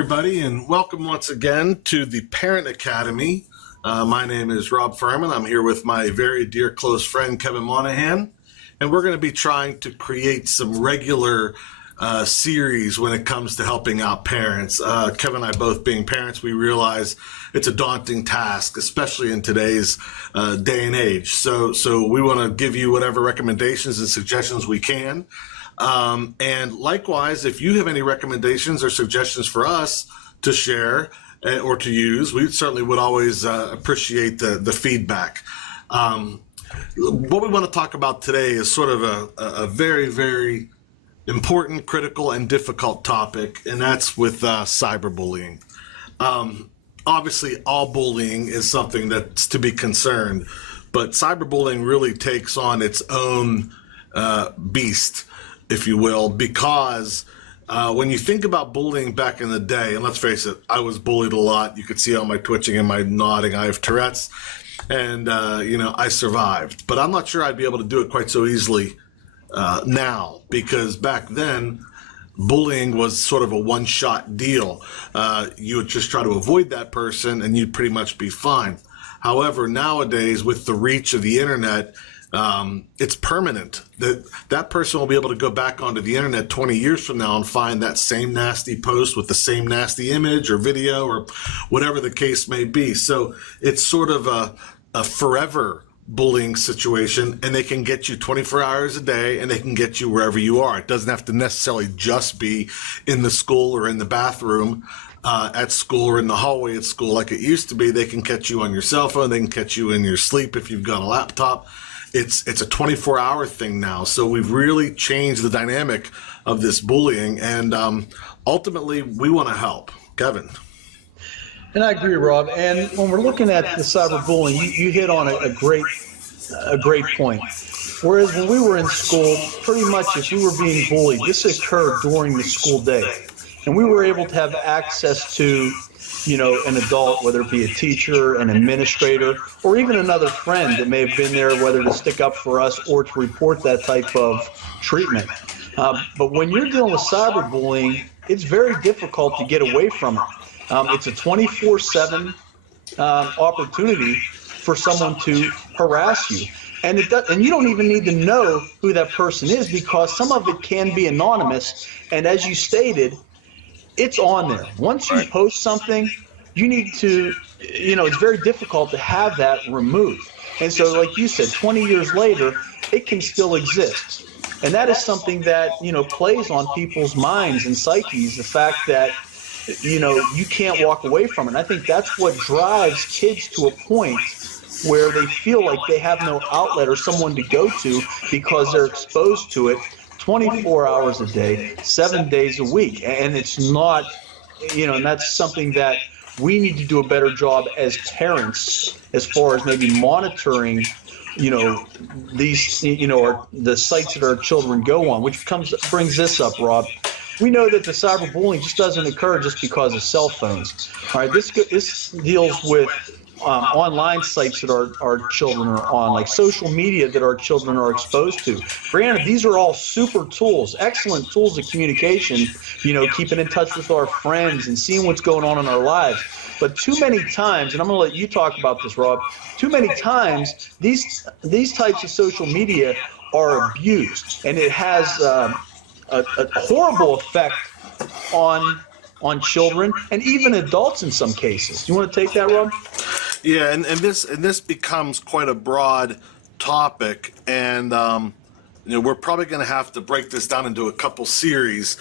everybody, and welcome once again to the Parent Academy. My name is Rob Furman. I'm here with my very dear close friend, Kevin Monahan, and we're going to be trying to create some regular series when it comes to helping out parents. Kevin and I both being parents, we realize it's a daunting task, especially in today's day and age. So we want to give you whatever recommendations and suggestions we can. And likewise, if you have any recommendations or suggestions for us to share or to use, we certainly would always appreciate the feedback. What we want to talk about today is sort of a very, very important, critical, and difficult topic, and that's with cyberbullying. Obviously, all bullying is something that's to be concerned, but cyberbullying really takes on its own beast, if you will, because when you think about bullying back in the day, and let's face it, I was bullied a lot. You could see all my twitching and my nodding. I have Tourette's, and I survived. But I'm not sure I'd be able to do it quite so easily now, because back then, bullying was sort of a one-shot deal. You would just try to avoid that person, and you'd pretty much be fine. However, nowadays, with the reach of the internet, it's permanent. That person will be able to go back onto the internet 20 years from now and find that same nasty post with the same nasty image or video or whatever the case may be. So it's sort of a forever bullying situation, and they can get you 24 hours a day, and they can get you wherever you are. It doesn't have to necessarily just be in the school or in the bathroom at school or in the hallway at school like it used to be. They can catch you on your cell phone. They can catch you in your sleep if you've got a laptop. It's a 24-hour thing now. So we've really changed the dynamic of this bullying, and ultimately we want to help. Kevin. And I agree, Rob. And when we're looking at the cyberbullying, you hit on a great point. Whereas when we were in school, pretty much if we were being bullied, this occurred during the school day. And we were able to have access to an adult, whether it be a teacher, an administrator, or even another friend that may have been there, whether to stick up for us or to report that type of treatment. But when you're dealing with cyberbullying, it's very difficult to get away from it. It's a 24/7 opportunity for someone to harass you. And you don't even need to know who that person is, because some of it can be anonymous. And as you stated, it's on there. Once you post something, you need to, it's very difficult to have that removed. And so, like you said, 20 years later, it can still exist. And that is something that, plays on people's minds and psyches, the fact that, you can't walk away from it. And I think that's what drives kids to a point where they feel like they have no outlet or someone to go to, because they're exposed to it 24 hours a day, 7 days a week. And it's not, and that's something that we need to do a better job as parents, as far as maybe monitoring, these, or the sites that our children go on, which brings this up, Rob. We know that the cyberbullying just doesn't occur just because of cell phones. All right, this deals with online sites that our children are on, like social media that our children are exposed to. Granted, these are all super tools, excellent tools of communication, keeping in touch with our friends and seeing what's going on in our lives. But too many times, and I'm going to let you talk about this, Rob, too many times these types of social media are abused, and it has a horrible effect on children and even adults in some cases. You want to take that, Rob? Yeah, and this becomes quite a broad topic, and we're probably going to have to break this down into a couple series.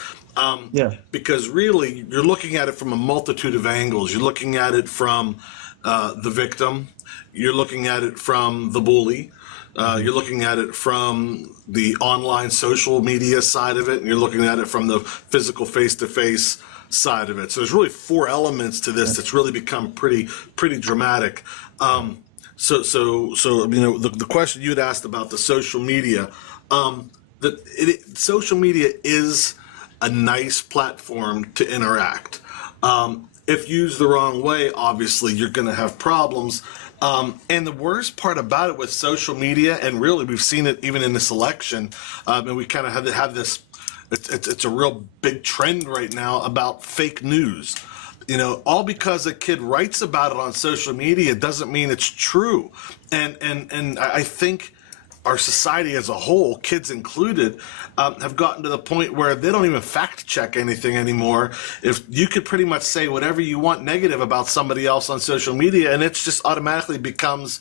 Because really, you're looking at it from a multitude of angles. You're looking at it from the victim. You're looking at it from the bully. You're looking at it from the online social media side of it, and you're looking at it from the physical face-to-face side of it. So there's really four elements to this that's really become pretty dramatic. So the question you had asked about the social media, social media is a nice platform to interact. If used the wrong way, obviously you're going to have problems. And the worst part about it with social media, and really we've seen it even in this election, and we kind of have this, it's a real big trend right now about fake news. all because a kid writes about it on social media doesn't mean it's true. And I think our society as a whole, kids included, have gotten to the point where they don't even fact check anything anymore. If you could pretty much say whatever you want negative about somebody else on social media, and it just automatically becomes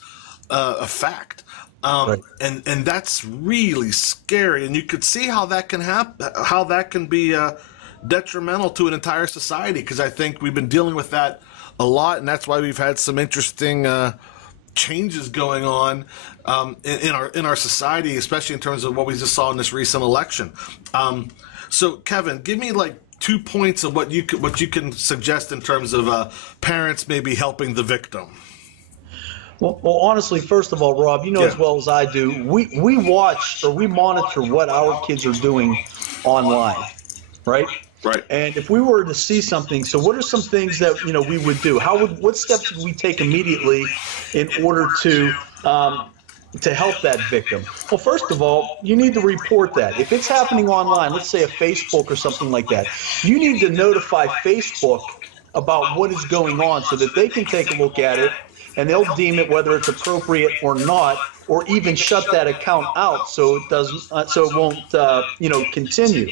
a fact. Right. And that's really scary. And you could see how that can happen, how that can be detrimental to an entire society, because I think we've been dealing with that a lot, and that's why we've had some interesting changes going on in our society, especially in terms of what we just saw in this recent election. So, Kevin, give me like 2 points of what you can suggest in terms of parents maybe helping the victim. Well, honestly, first of all, Rob, as well as I do, we watch or we monitor what our kids are doing online, right? Right. And if we were to see something, so what are some things that we would do? What steps would we take immediately in order to help that victim? Well, first of all, you need to report that. If it's happening online, let's say a Facebook or something like that, you need to notify Facebook about what is going on so that they can take a look at it and they'll deem it whether it's appropriate or not, or even shut that account out so it doesn't, so it won't, continue.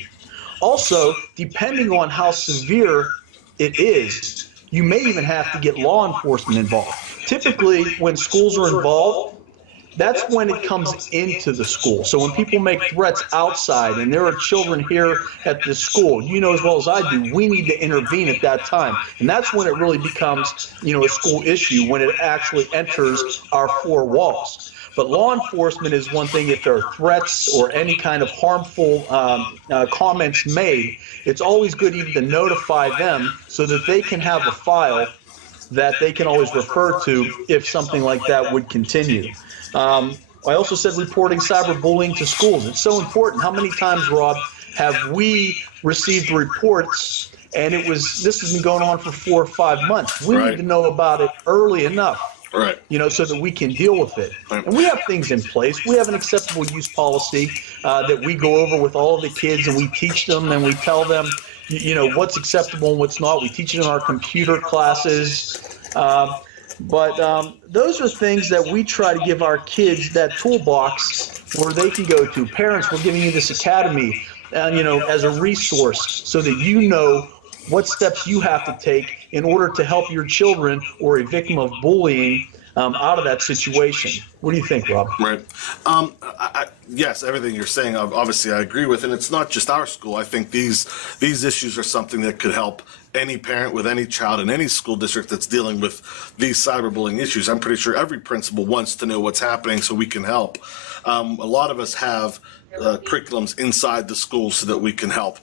Also, depending on how severe it is, you may even have to get law enforcement involved. Typically, when schools are involved, that's when it comes into the school. So when people make threats outside and there are children here at the school, as well as I do, we need to intervene at that time. And that's when it really becomes, a school issue, when it actually enters our four walls. But law enforcement is one thing. If there are threats or any kind of harmful comments made, it's always good even to notify them so that they can have a file that they can always refer to if something like that would continue. I also said reporting cyberbullying to schools. It's so important. How many times, Rob, have we received reports and this has been going on for 4 or 5 months? We need to know about it early enough. Right. So that we can deal with it. Right. And we have things in place. We have an acceptable use policy that we go over with all of the kids, and we teach them and we tell them, what's acceptable and what's not. We teach it in our computer classes. But those are things that we try to give our kids that toolbox where they can go to. Parents, we're giving you this academy, as a resource so that you know what steps you have to take in order to help your children or a victim of bullying out of that situation. What do you think, Rob? Right. Yes, everything you're saying, obviously, I agree with. And it's not just our school. I think these issues are something that could help any parent with any child in any school district that's dealing with these cyberbullying issues. I'm pretty sure every principal wants to know what's happening so we can help. A lot of us have curriculums inside the school so that we can help.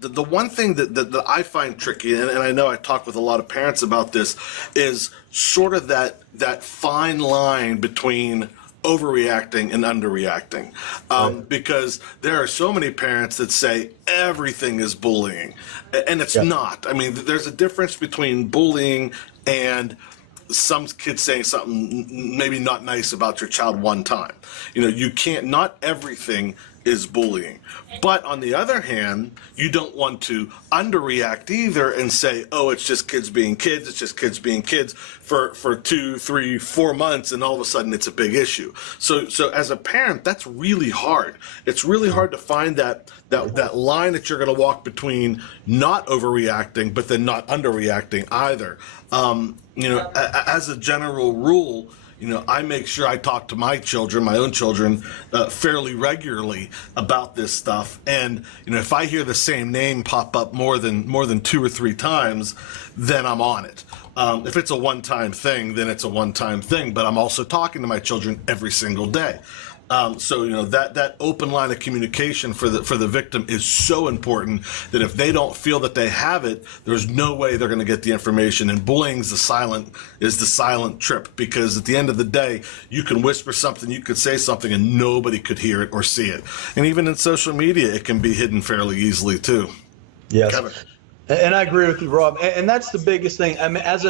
The one thing that I find tricky, and I know I talk with a lot of parents about this, is sort of that fine line between overreacting and underreacting. Because there are so many parents that say everything is bullying, and it's not. I mean, there's a difference between bullying and some kids saying something maybe not nice about your child one time. You can't, not everything is bullying. But on the other hand, you don't want to underreact either and say, oh, it's just kids being kids, it's just kids being kids for 2, 3, 4 months, and all of a sudden it's a big issue. So as a parent, that's really hard. It's really hard to find that line that you're going to walk between not overreacting but then not underreacting either. As a general rule, I make sure I talk to my own children, fairly regularly about this stuff. And, if I hear the same name pop up more than 2 or 3 times, then I'm on it. If it's a one-time thing, then it's a one-time thing. But I'm also talking to my children every single day. So that open line of communication for the victim is so important that if they don't feel that they have it, there's no way they're going to get the information. And bullying is the silent trip, because at the end of the day, you can whisper something, you could say something, and nobody could hear it or see it. And even in social media, it can be hidden fairly easily too. Yes. Kevin. And I agree with you, Rob. And that's the biggest thing. I mean, as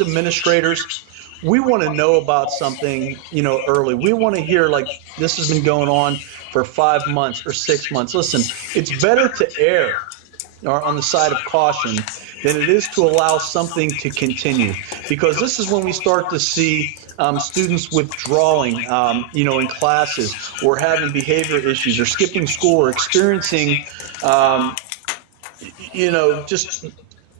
administrators, we want to know about something, early. We want to hear, like, this has been going on for 5 months or 6 months. Listen, it's better to err on the side of caution than it is to allow something to continue. Because this is when we start to see students withdrawing, in classes, or having behavior issues, or skipping school, or experiencing, just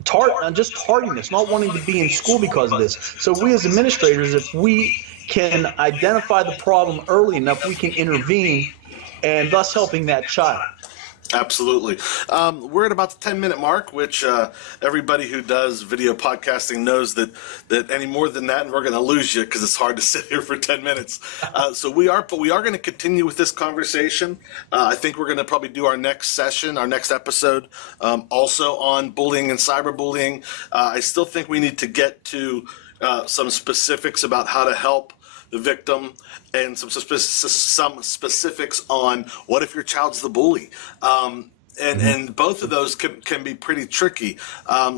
tardiness, not wanting to be in school because of this. So we as administrators, if we can identify the problem early enough, we can intervene, and thus helping that child. Absolutely. We're at about the 10-minute mark, which everybody who does video podcasting knows that any more than that, and we're going to lose you because it's hard to sit here for 10 minutes. So we are going to continue with this conversation. I think we're going to probably do our next session, our next episode, also on bullying and cyberbullying. I still think we need to get to some specifics about how to help the victim, and some specifics on what if your child's the bully. And both of those can be pretty tricky.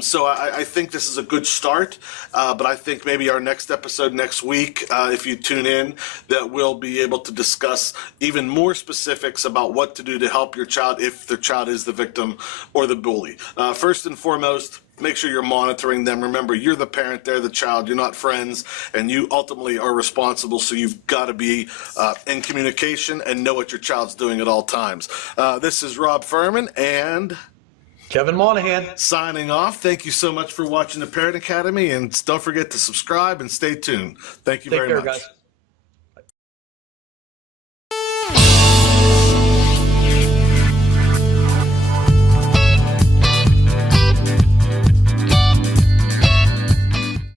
So I think this is a good start, but I think maybe our next episode next week, if you tune in, that we'll be able to discuss even more specifics about what to do to help your child if their child is the victim or the bully. First and foremost, make sure you're monitoring them. Remember, you're the parent, they're the child, you're not friends, and you ultimately are responsible, so you've got to be in communication and know what your child's doing at all times. This is Rob Furman and Kevin Monahan signing off. Thank you so much for watching the Parent Academy, and don't forget to subscribe and stay tuned. Thank you very much. Take care, guys.